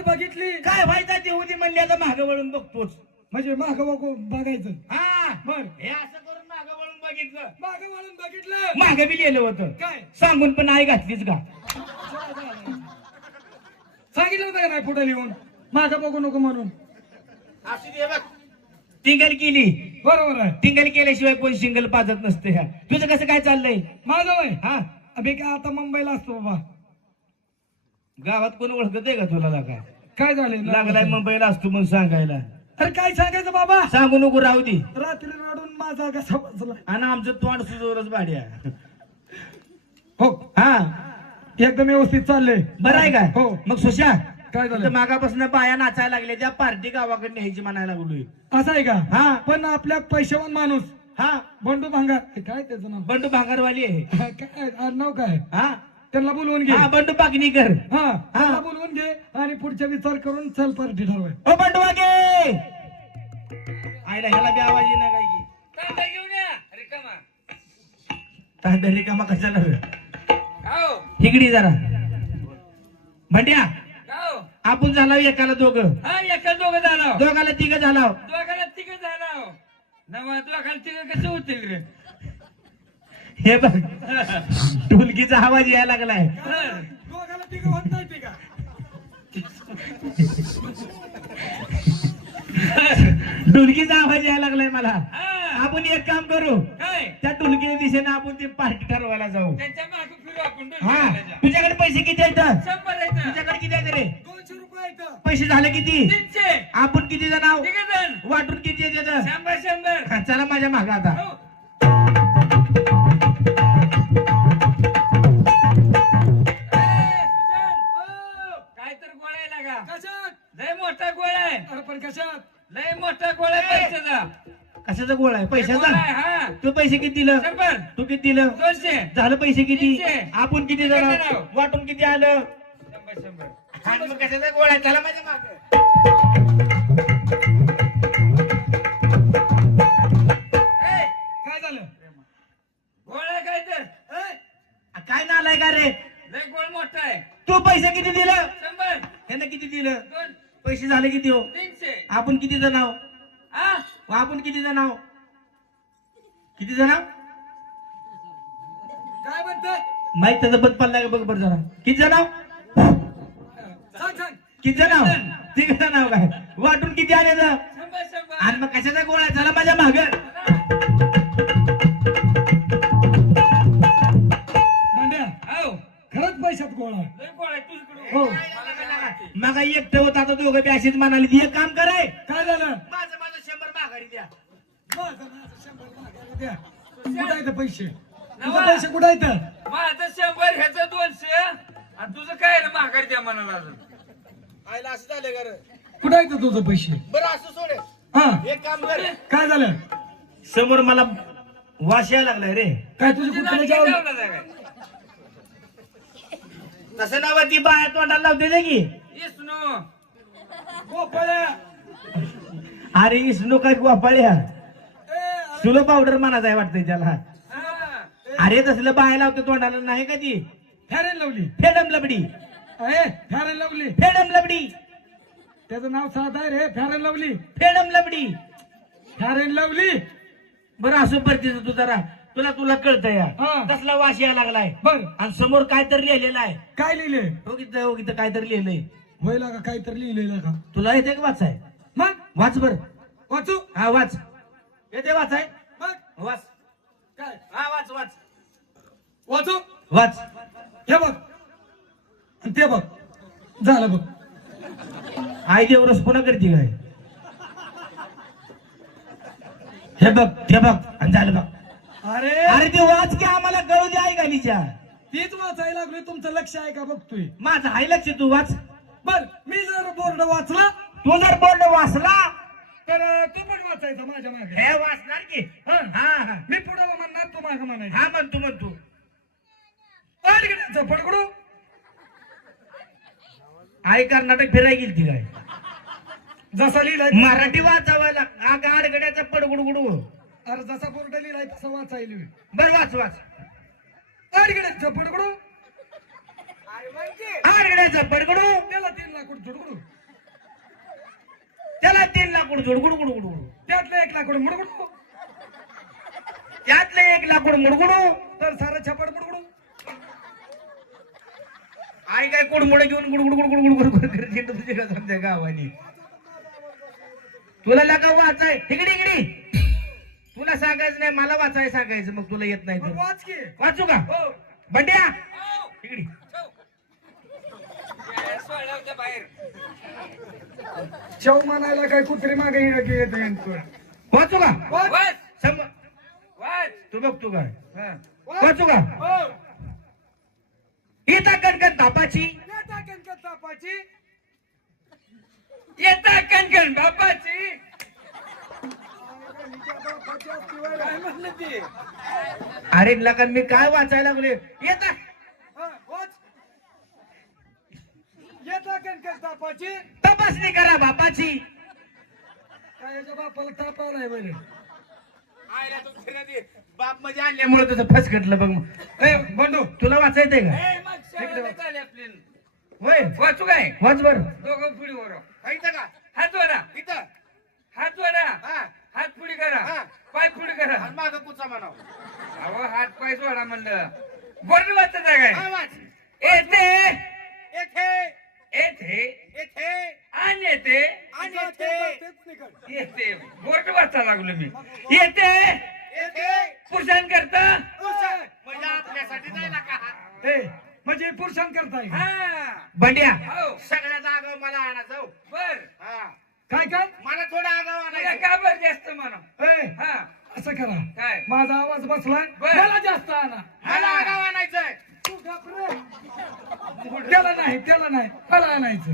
वाट बघितली. काय व्हायचं ते होती म्हणली आता मागं वळून बघतोच. म्हणजे माग बघायचं. हा. बर. हे असं करून मागं वळून बघितलं. माग वळून बघितलं. मागं बी लिहिलं होतं. काय? सांगून पण आई घातलीच का सांगितलं होतं का नाही पुढे लिहून? माग बघू नको म्हणून. असू दे बघ. टिंगल केली. बरोबर आहे. टिंगल केल्याशिवाय कोण शिंगल पाजत नसते ह्या. तुझं कसं काय चाललंय? माझं वय? हा. अभि काय आता मुंबईला असतो बाबा. गावात कोण ओळखत का तुला लागा? काय झालं लागलाय मुंबईला असतो म्हणून सांगायला. अरे काय सांगायचं बाबा? सांगू नको राहू दे. रात्री रडून माझा कसा बसला आणि आमचं तोंड सुजवलंच भाड्या. हो. हा. एकदम व्यवस्थित चाललंय. बरं आहे काय हो. मग सुशा काय झालं? मागापासून बाया नाचायला लागल्या त्या पार्टी गावाकडे न्यायची म्हणायला लागलोय. असं आहे का? हा. पण आपल्या पैशावान माणूस. हा. बंडू भांगार. काय त्याचं नाव? बंडू भांगरवाली आहे. काय? नाव काय? हा. त्यांना बोलवून घे. हा बंडू पागणीकर हा त्यांना बोलवून घे आणि पुढचा विचार करून चल पार्टी ठरवाय. ओ बंडू वागे आयला ह्याला बी आवाज येणार काय की? घेऊन या रिकामा. रिकामा कशाला? गाव हिगडी जरा. भांड्या गाव आपण झाला एकाला दोघं. हा एका दोघं झाला दोघाला तिघ झाला दोघाला तिघ झाला नवा दोघाला तिघ कसं होतील रे? हे बघ. ढोलकीचा आवाज यायला लागलाय. हं. ढोलकीचा आवाज यायला लागलाय मला. हा. आपण एक काम करू. काय? त्या ढोलकीच्या दिशेने आपण ती पार्टी ठरवायला जाऊ. हा. तुझ्याकडे पैसे किती आहेत? शंभर आहेत. ना. तुझ्याकडे किती आहेत रे? दोनशे रुपये आहेत. पैसे झाले किती? आपण किती जण आहोत वाटून किती येतात शंभर शंभर. हा, चला माझ्या माग आता. अरे पण कशात? लय मोठा गोळा आहे पैशाचा. कशाचा गोळ आहे? गोळा आहे, पैशाचा हा. तू पैसे किती दिलं शंभर तू किती दिलं दोनशे. झालं पैसे किती? तीनशे. आपण किती जण? वाटून किती आलं? शंभर शंभर. आणि मग कशाचा गोळ आहे? चला माझ्या माग. ए, काय झालं? गोळा आहे काय तर? ए, काय नालाय का रे लय गोळ मोठा आहे. तू पैसे किती दिलं? शंभर. ह्यानं किती दिलं? दोन पैसे झाले किती हो? तीनशे. आपण किती जण आहो हा? आपण किती जण आहो किती जण आहो? काय म्हणतोय? माहीत त्याचा बद पडलाय का? बघ बरं जरा. किती जण आहो सांग सांग किती जण आहो तिघ जण आहो काय? वाटून किती आले तर शंभर शंभर. आणि मग कशाचा गोळा? चला माझ्या माग. गोळा हो? मग एकटं होत आता दोघं बी अशीच म्हणाली. एक काम कराय काय झालं? माझं माझं शंभर माघारी द्या. माझं माझं शंभर मागायला द्या. कुठं आहेत पैसे? तुझे. पैसे कुठं आहेत? माझं शंभर ह्याचं दोनशे. आणि तुझं काय रे माघारी द्या म्हणाला अजून? आयला असं झालं का कुठं आहेत तुझं पैसे? बरं असं सोड. हा. एक काम कर. काय झालं? समोर मला वास यायला लागलाय रे. काय तुझी तुझी कुठे नाटकी जाऊ काय? तसं नाव ती बाया तोंडाला लावते ना की. इस्नो. गोपाळ्या. अरे इसनो काय गोपाळ्या सुलो पावडर म्हणायचं आहे वाटतंय त्याला. अरे तसलं बाया लावते तोंडाला नाही का ती? अँड लवली. फेडम लबडी. अँड लवली. फेडम लबडी. त्याचं नाव साध आहे रे अँड लवली. फेडम लबडी. अँड लवली. बरं असं परतीच तू जरा तुला तुला कळतंय या. हा. तसला वास यायला लागलाय? बर. आणि समोर काय तर लिहिलेलं आहे. काय लिहिले हो हो किती काय तर लिहिलंय. होईल का काहीतरी लिहिलेलं का? तुला येते का वाचाय मग? वाच बर. वाचू? हा वाच. येते वाचाय मग? वाच. काय? हा वाच वाच. वाचू? वाच. हे बघ. आणि ते बघ. झालं बघ. आई देवरस पुन्हा करते काय? हे बघ ते बघ. आणि झालं बघ. अरे! अरे ते वाच की आम्हाला कळू दे आई गालीच्या तीच वाचायला लागलोय तुमचं लक्ष आहे का बघतोय? माझं हाय लक्ष तू वाच. बर मी जर बोर्ड वाचला? तू जर बोर्ड वाचला? तर अं, तू पण वाचायचं माझ्या मागे. हे वाचणार की? हा. हा हा. मी पुढे म्हणणार तू मागे म्हणायचं. हा म्हणतो म्हणतो. अडगड्याचं फडकडू आई कर्नाटक फिराय गेली ती काय? जसा लिहिलाय. मराठी वाचावा लाग आग आडगड्याचा पडगुडगुडू. अरे जसा बोर्ड लिहिलाय तसा वाचायला बर वाच वाच. अडगड्याचं फडकडू आडगड्याचा पडगुडू त्याला तीन लाकूड झुडकडू लाकूड जोड गुड गुड गुड गुड. त्यातलं एक लाकूड मुडगुडू त्यातलं एक लाकूड मुडगुडू तर सारं छपाट मुडगुडू आई काय कुडमुडे घेऊन गुडगुड गुडगुड गुडगुड गुड करत तुझ्या गावानी. तुला लगा वाचाय. तिकडे इकडे. तुला सांगायचं नाही मला वाचाय सांगायचं मग तुला येत नाही तर. वाच की. वाचू का? हो. बंड्या! हो. इकडे. बाहेर चव म्हणायला काय कुत्री मागे येते वाचू का? वाच. सम वाच. तू बघ तू काय. हा. वाचू. का? हो. येता कणकण तापाची. नेता कणकण तापाची येता कणकण बापाची काय म्हणलं ते अरे लकन मी काय वाचायला लागले येता हा, तापाची तपासणी करा बापाची. काय बापाला ताप आलाय. बाप म्हणजे आणल्यामुळे तुझं फसकटलं बघ. मग. ए बंडू. तुला वाचायचंय का. होय. वाचू काय? वाच बर. दोघं पुढे वर का? हात वरा इथं. हात वरा हा. हात पुढे करा. हा. पाय पुढे करा माग कुचा म्हणाव. अहो हात पाय सोडा म्हणलं. बोट वाचत आहे. काय येते येथे. येते येथे. आणि येते आणि येथे. येते बोट वाचा लागलो मी येते येथे पुरुषां करता म्हणजे आपल्यासाठी जायला का ए म्हणजे पुरुषांकरता आहे. हा बंड्या हो सगळ्यात आगाव मला आणा जाऊ बर हा काय काय? मला थोडं आगाव आणायचं का बर जास्त म्हणा? ए हा. असं करा. काय? माझा आवाज बसलाय. बर. मला जास्त आणा. मला आगाव आणायचंय. तू. त्याला नाही त्याला नाही. मला आणायचं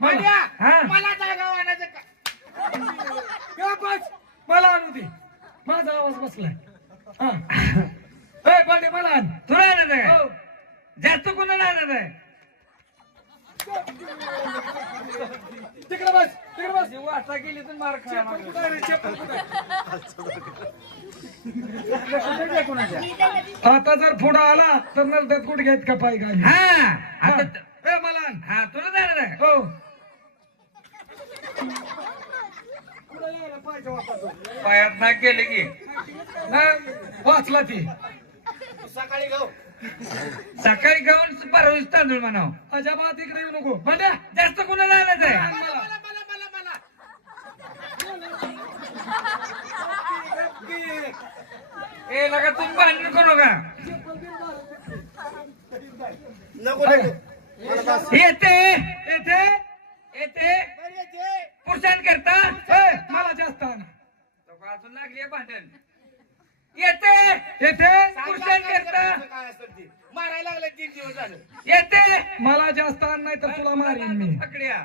बंड्या हा. मला आगाव आणायचं का? बस मला आणू दे. माझा आवाज बसलाय. हा. ए पांडे मला आण. तुला आणत आहे हो. जास्त कोणाला आणत आहे? तिकडे बस तिकडे बस गेली तर मार चप्पल कुठं आहे रे? चप्पल कुठं आहे? खाणार आता जर पुढं आला तर नलत्यात कुठे घेत का पाय घाली हा हा. आता ए मला आण हा तुला जाणार आहे हो यायला पाहिजे. पायात ना केलं की नाही, वाचला ती सकाळी गाव सकाळी गाऊन परवा तांदूळ म्हणाव. अजाबात इकडे येऊ नको. भांड्या जास्त कोणाला आणत आहे आण मला. मला मला मला मला. ए लगा तुम्ही भांडण करू का नको नको येते येते येते पुरुषां करता ए, मला जास्त आण अजून लागली भांडण येते येते पुरुषां करता. मारायला लागले तीन दिवस झालं. येते मला जास्त आण नाही तर तुला मारीन मी. पकड्या.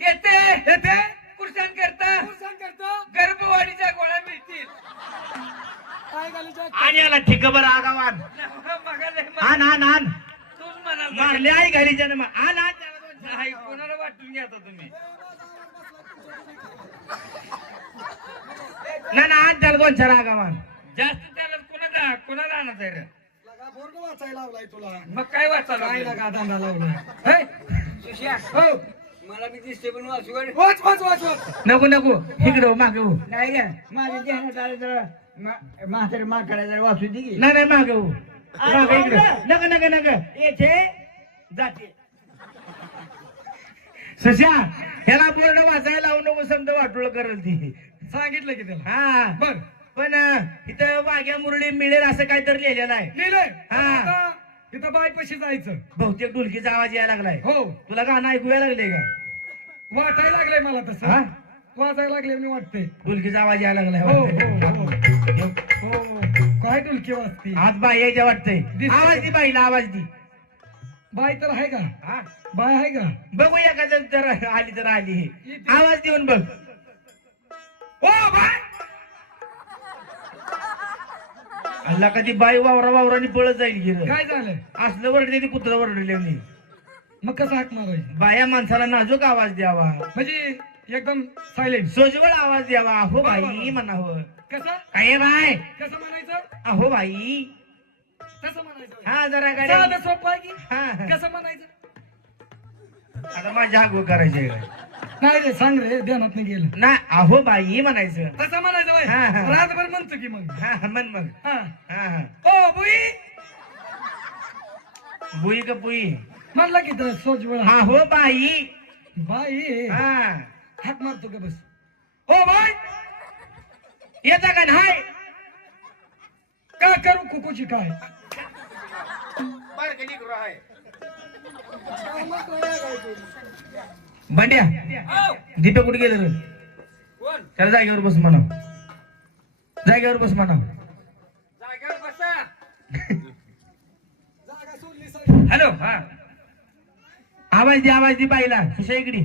येते येते पुरुषां करता. करतो. गर्भवाढीच्या गोळ्या मिळतील. काय घाली जास्त? आणि याला ठीक बरं आगावान आण. आण आण तूच म्हणाल मारले आई घरी जन्म. आण आण. कोणाला वाटून घ्या तुम्ही? ना ना आण त्याला दोन चार आगावान जास्त कोणाला कोणाला आणत आहे रे? लगा बोर्ड वाचायला लावलाय तुला. मग काय वाचायला काय लागलं? लगा धंदा लावलाय? हे? हो? मला बी दिसते पण वाचू? वाच वाच वाच वाच. नको नको. इकडं मागे हो. नाही का माझ्या ध्यानात आलं मा- म्हातारे माकडा जरा वाचू दे की. नाही नाही मागे हो. मागे इकडे. नका नका नका. येथे जाते. सशा ह्याला बोर्ड वाचायला लावून नको समजा वाटोळ करल ती. सांगितलं की त्याला. हा. बर. पण अं, इथं वाघ्या मुरळी मिळेल असं काहीतरी लिहिलेलं आहे. लिहिलंय. हा. आता इथं जायचं. बहुतेक ढोलकीचा आवाज यायला लागलाय. हो. तुला गाणं ऐकू यायला लागले का? वाटायला लागलंय मला हा? तसं वाजायला लागले मी वाटते ढोलकीचा आवाज यायला लागलाय हो वाटतंय. हो हो. काय डुलकी वाजती? आज बाई यायच्या वाटतंय. दिसतंय. आवाज? दी बाईला आवाज दी. बाय तर आहे का? हा? बाय आहे का? बघू एखादं तर आली तर आली. आवाज देऊन बघ. हो बाय! अल्ला कधी बाई वावरा वावराने पळत जाईल गिर काय झालं असलं वरडले ती कुत्र वरडले म्हणे मग कसं हाक मारायची? बाया माणसाला नाजूक आवाज द्यावा. म्हणजे एकदम सायलेंट सोजवळ आवाज द्यावा. अहो बाई म्हणावं. कसं? काय बाय. कसं म्हणायचं? अहो बाई. कसं म्हणायचं. हा जरा गाड्या साधं सोपं आहे की? हा. कसं म्हणायचं? आता माझ्या आगो करायचे नाही रे सांग रे ध्यानात नाही गेलं. नाही अहो बाई म्हणायचं. तसं म्हणायचं हा, हा. रातभर म्हणतो की मग. हा हा, म्हण मग. हा. हा हा. ओ बुई. बुई का बुई म्हणला की तर अहो बाई. बाई. हा. हाक मारतो का बस? ओ बाय येता का नाही? काय करू कुकूची काय? भांड्या. दीपक कुठे गेलं रे? त्याला जागेवर बस म्हणा जागेवर बस म्हणा जागेवर बसा. हॅलो हा. आवाज दे आवाज दे बाईला. सुशा इकडे.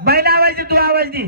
बाईला आवाज दे तू आवाज दे.